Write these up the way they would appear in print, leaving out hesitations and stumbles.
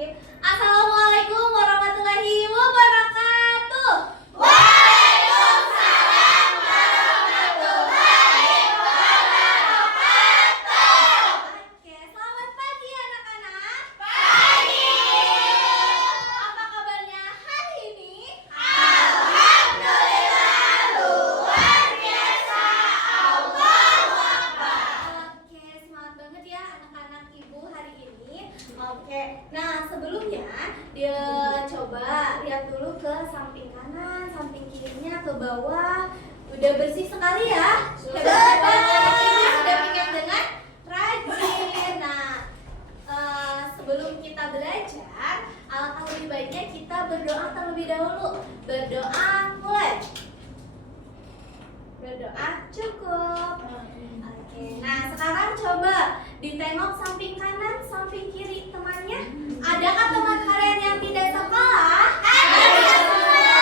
Oke. Assalamualaikum warahmatullahi wabarakatuh. Waalaikumsalam warahmatullahi wabarakatuh. Oke, selamat pagi anak-anak. Pagi. Apa kabarnya hari ini? Alhamdulillah luar biasa. Allahu Akbar. Oke, semangat banget ya anak-anak ibu hari ini. Oke, nah sebelumnya dia coba lihat dulu ke samping kanan, samping kirinya, ke bawah. Udah bersih sekali ya? Sudah. Ini sudah piket dengan rajin. Nah, sebelum kita belajar, alangkah lebih baiknya kita berdoa terlebih dahulu. Berdoa mulai. Berdoa cukup. Oke, nah sekarang coba ditengok samping kanan, samping kiri temannya. Adakah teman kalian yang tidak sekolah? Ada semua.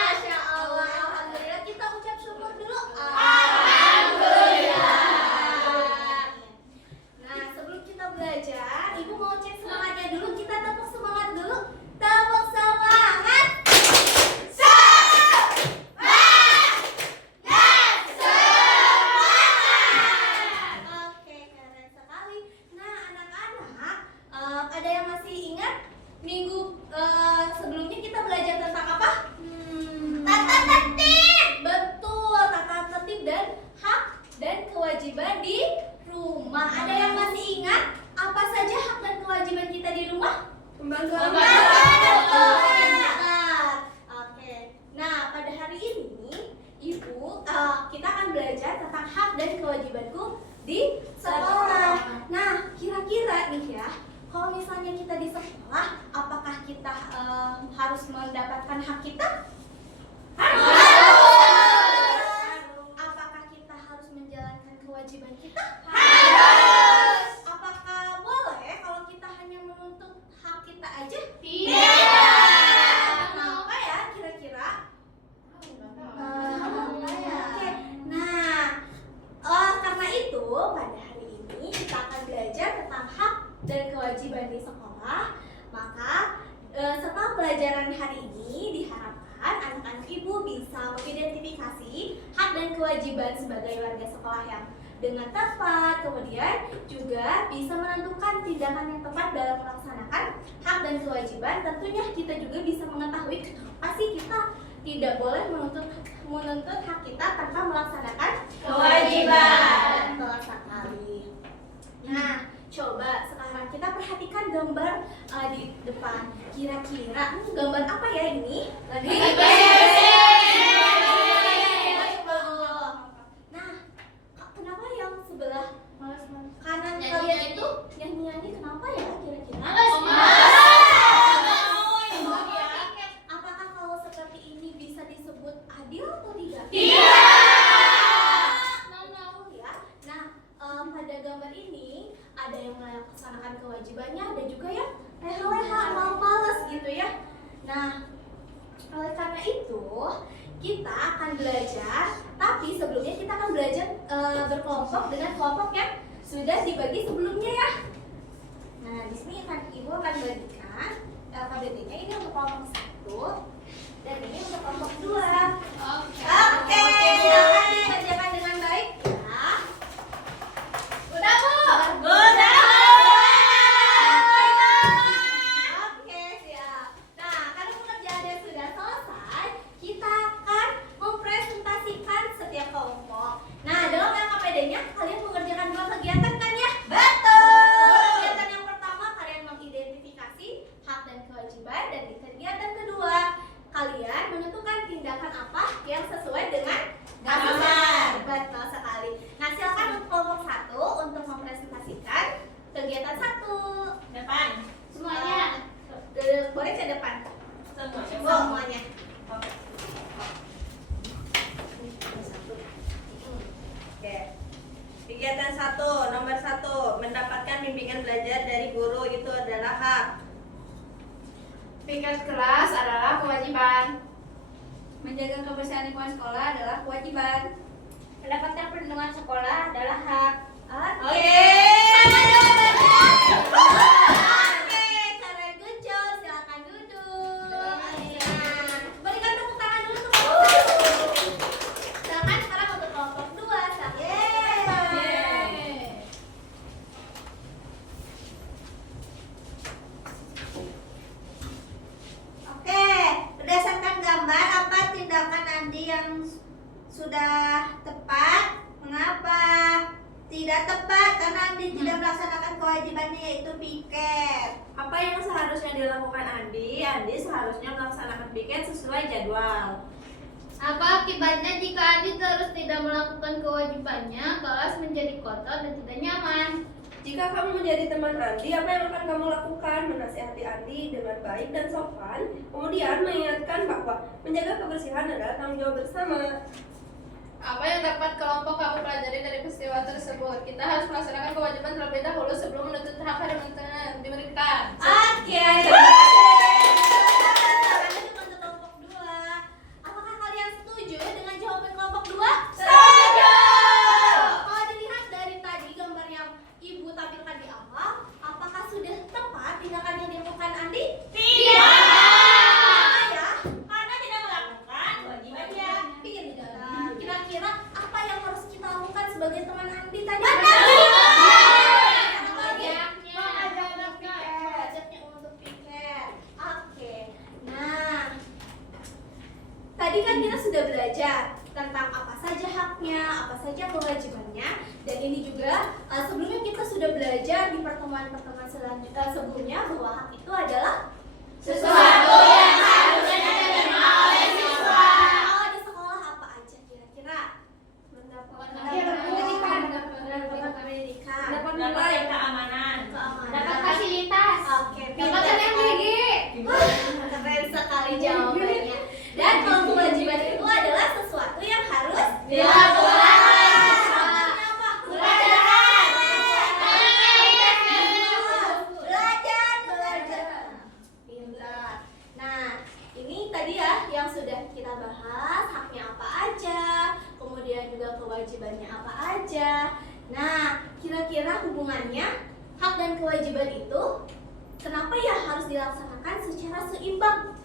Masya Allah, alhamdulillah. Kita ucap syukur dulu. Alhamdulillah. Nah, sebelum kita belajar, ibu mau cek semangatnya dulu. Kita tepuk semangat dulu. Tepuk semangat. Oke, keren sekali. Nah, anak-anak, ada yang masih ingat minggu sebelumnya kita belajar tentang apa? Tata tertib. Betul, tata tertib dan hak dan kewajiban di rumah. Ada yang masih ingat apa saja hak dan kewajiban kita di rumah? Membantu Betul, benar. Oke. Nah, pada hari ini Ibu kita akan belajar tentang hak dan kewajibanku di sekolah. Nah, kira-kira nih ya, kalau misalnya kita di sekolah, apakah kita harus mendapatkan hak kita? Apakah kita harus menjalankan kewajiban kita? Harus. Apakah boleh kalau kita hanya menuntut hak kita aja? Tidak. Kenapa ya kira-kira? Oke. Nah, karena itu pada hari ini kita akan belajar tentang hak dan kewajiban di sekolah. Maka setelah pelajaran hari ini diharapkan anak-anak ibu bisa mengidentifikasi hak dan kewajiban sebagai warga sekolah yang dengan tepat, kemudian juga bisa menentukan tindakan yang tepat dalam melaksanakan hak dan kewajiban. Tentunya kita juga bisa mengetahui kenapa sih kita tidak boleh menuntut hak kita tanpa melaksanakan Kewajiban. Betul sekali. Nah, coba sekarang kita perhatikan gambar di depan. Kira-kira gambar apa ya ini? Lagi Nah, kenapa yang sebelah kanan kalian itu nyanyi-nyanyi kenapa ya kira-kira? Apakah kalau seperti ini bisa disebut adil atau tidak? Tahu ya. Nah, pada gambar ini ada yang melaksanakan kewajibannya, ada juga yang leha-leha mau malas gitu ya. Nah, oleh karena itu kita akan belajar, tapi sebelumnya kita akan belajar berkelompok dengan kelompok yang sudah dibagi sebelumnya ya. Nah, di sini ibu akan bagikan LKBT-nya ini untuk kelompok 1 dan ini untuk kelompok 2. Oke, silakan dikerjakan dengan baik ya. Udah Bu? Oke, siap. Nah, karena pekerjaannya sudah selesai, kita akan mempresentasikan setiap kelompok. Nah, dalam LKPD-nya kalian mengerjakan 2 kegiatan kan ya? Betul. Kegiatan yang pertama kalian mengidentifikasi hak dan kewajiban, dan di kegiatan kedua kalian menentukan tindakan apa yang sesuai dengan Gambar. Betul sekali. Nah, silakan untuk kelompok 1 untuk mempresentasikan kegiatan 1. Depan. Semuanya. Boleh ke depan. Semuanya. Oke. Kegiatan 1, nomor 1, mendapatkan bimbingan belajar dari guru itu adalah hak. Piket kelas adalah kewajiban. Menjaga kebersihan lingkungan sekolah adalah kewajiban. Mendapatkan perlindungan sekolah adalah hak. Oke. Sama jawabannya. Oke, karena Andi tidak melaksanakan kewajibannya yaitu piket. Apa yang seharusnya dilakukan Andi? Andi seharusnya melaksanakan piket sesuai jadwal. Apa akibatnya jika Andi terus tidak melakukan kewajibannya, kelas menjadi kotor dan tidak nyaman? Jika kamu menjadi teman Andi, apa yang akan kamu lakukan? Menasihati Andi dengan baik dan sopan, kemudian mengingatkan bahwa menjaga kebersihan adalah tanggung jawab bersama. Apa yang dapat kelompok kamu pelajari dari peristiwa tersebut? Kita harus melaksanakan kewajiban terlebih dahulu sebelum menuntut hak yang diberikan. Oke. Selanjutnya untuk kelompok 2. Apakah kalian setuju dengan jawaban kelompok 2? Setuju. Kalau dilihat dari tadi gambar yang Ibu tampilkan di awal, apakah sudah tepat tindakan yang dilakukan Andi? Tidak. Ya, karena tidak melakukan kewajibannya. Nah, kira-kira apa yang harus kita lakukan sebagai teman Andi tadi? Mengajaknya untuk piket. Oke. Nah, tadi kan kita sudah belajar tentang apa saja haknya, apa saja kewajibannya, dan ini juga sebelumnya kita sudah belajar di pertemuan-pertemuan selanjutnya sebelumnya bahwa hak itu adalah sesuatu yang harusnya diterima oleh siswa. Kalau di sekolah apa aja kira-kira? Pendidikan, Dapat nilai keamanan. Dapat fasilitas. Oke, Dapat MBG. keren sekali jawabannya. Dan kalau kewajiban itu adalah sesuatu yang harus dilakukan oleh siswa. Apa? Belajar. Pintar. Nah, ini tadi ya yang sudah kita bahas, haknya apa aja, kemudian juga kewajibannya apa aja. Nah, kira-kira hubungannya hak dan kewajiban itu kenapa ya harus dilaksanakan secara seimbang?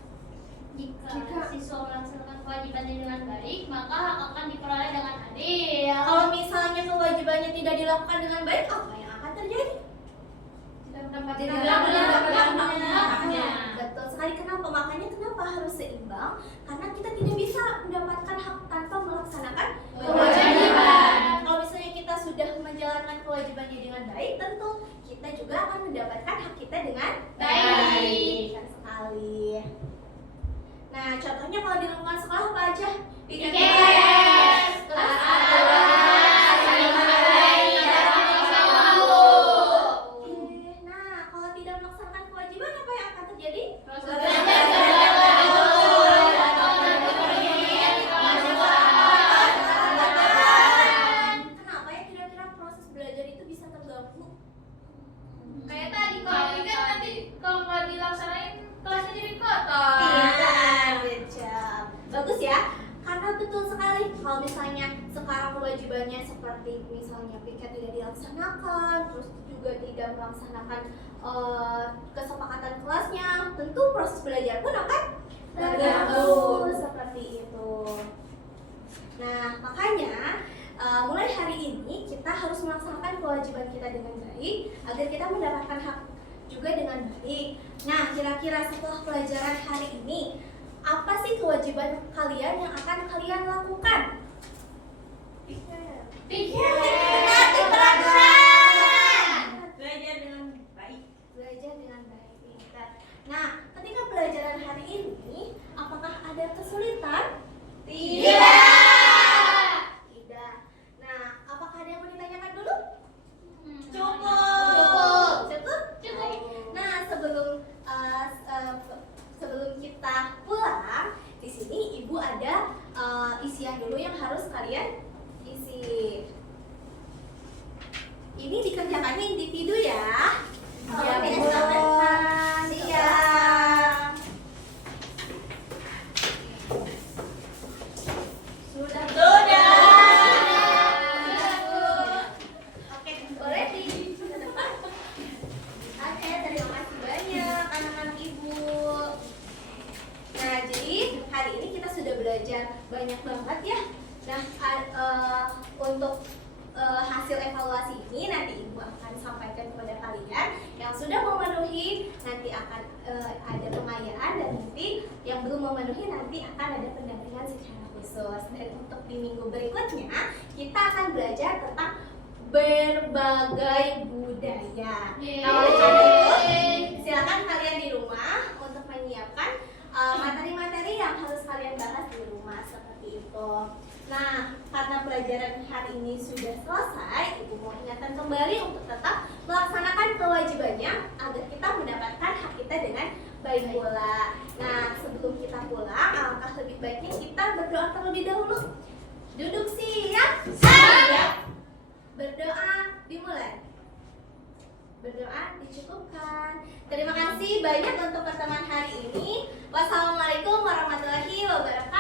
Jika siswa melaksanakan kewajibannya dengan baik, maka hak akan diperoleh dengan adil. Kalau misalnya kewajibannya tidak dilakukan dengan baik, apa yang akan terjadi? Tidak mendapatkan haknya. Betul sekali. Kenapa? Makanya kenapa harus seimbang? Karena kita tidak bisa mendapatkan hak tanpa melaksanakan kewajiban. Kalau misalnya kita sudah menjalankan kewajibannya dengan baik, tentu kita juga akan mendapatkan hak kita dengan Baik. Benar sekali. Nah, contohnya kalau di lingkungan sekolah apa aja? Piket, kelas saling menghargai, dapat tahu. Nah, kalau tidak melaksanakan kewajiban apa yang akan terjadi? Kenapa ya kira-kira proses belajar itu bisa terganggu? Kayak tadi kalau piket nanti kalau nggak dilaksanain kelasnya jadi kotor. Good job. Bagus ya. Karena betul sekali kalau misalnya sekarang kewajibannya seperti misalnya piket tidak dilaksanakan, terus juga tidak melaksanakan kesepakatan kelasnya, tentu proses belajar pun akan terganggu seperti itu. Nah, makanya mulai hari ini kita harus melaksanakan kewajiban kita dengan baik agar kita mendapatkan hak juga dengan baik. Nah, kira-kira setelah pelajaran hari ini, apa sih kewajiban kalian yang akan kalian lakukan? Belajar dengan baik. Belajar dengan baik. Pintar. Nah, ketika pelajaran hari ini, apakah ada kesulitan? Tidak. Nah, apakah ada yang mau ditanyakan dulu? Cukup. Baik. Nah, sebelum kita pulang, di sini Ibu ada isian dulu yang harus kalian isi. Ini dikerjakannya individu ya. Iya, Oke, Bu. silakan. Siap. Sudah. Oke, boleh di depan. Oke, terima kasih banyak anak-anak Ibu. Nah, jadi hari ini kita sudah belajar banyak banget ya. Nah, untuk hasil evaluasi ini nanti Ibu akan sampaikan kepada kalian. Yang sudah memenuhi nanti akan ada pengayaan, dan nanti yang belum memenuhi nanti akan ada pendampingan secara khusus. Dan untuk di minggu berikutnya kita akan belajar tentang berbagai budaya. Yeay. Nah, oleh karena itu, silakan kalian di rumah untuk menyiapkan materi-materi yang harus kalian bahas di rumah seperti itu. Nah, karena pelajaran hari ini sudah selesai, Ibu mau ingatkan kembali untuk tetap melaksanakan kewajibannya agar kita mendapatkan hak kita dengan baik pula. Nah, sebelum kita pulang, alangkah lebih baiknya kita berdoa terlebih dahulu. Duduk siap. Siap. Berdoa dimulai. Berdoa dicukupkan. Terima kasih banyak untuk pertemuan hari ini. Wassalamualaikum warahmatullahi wabarakatuh.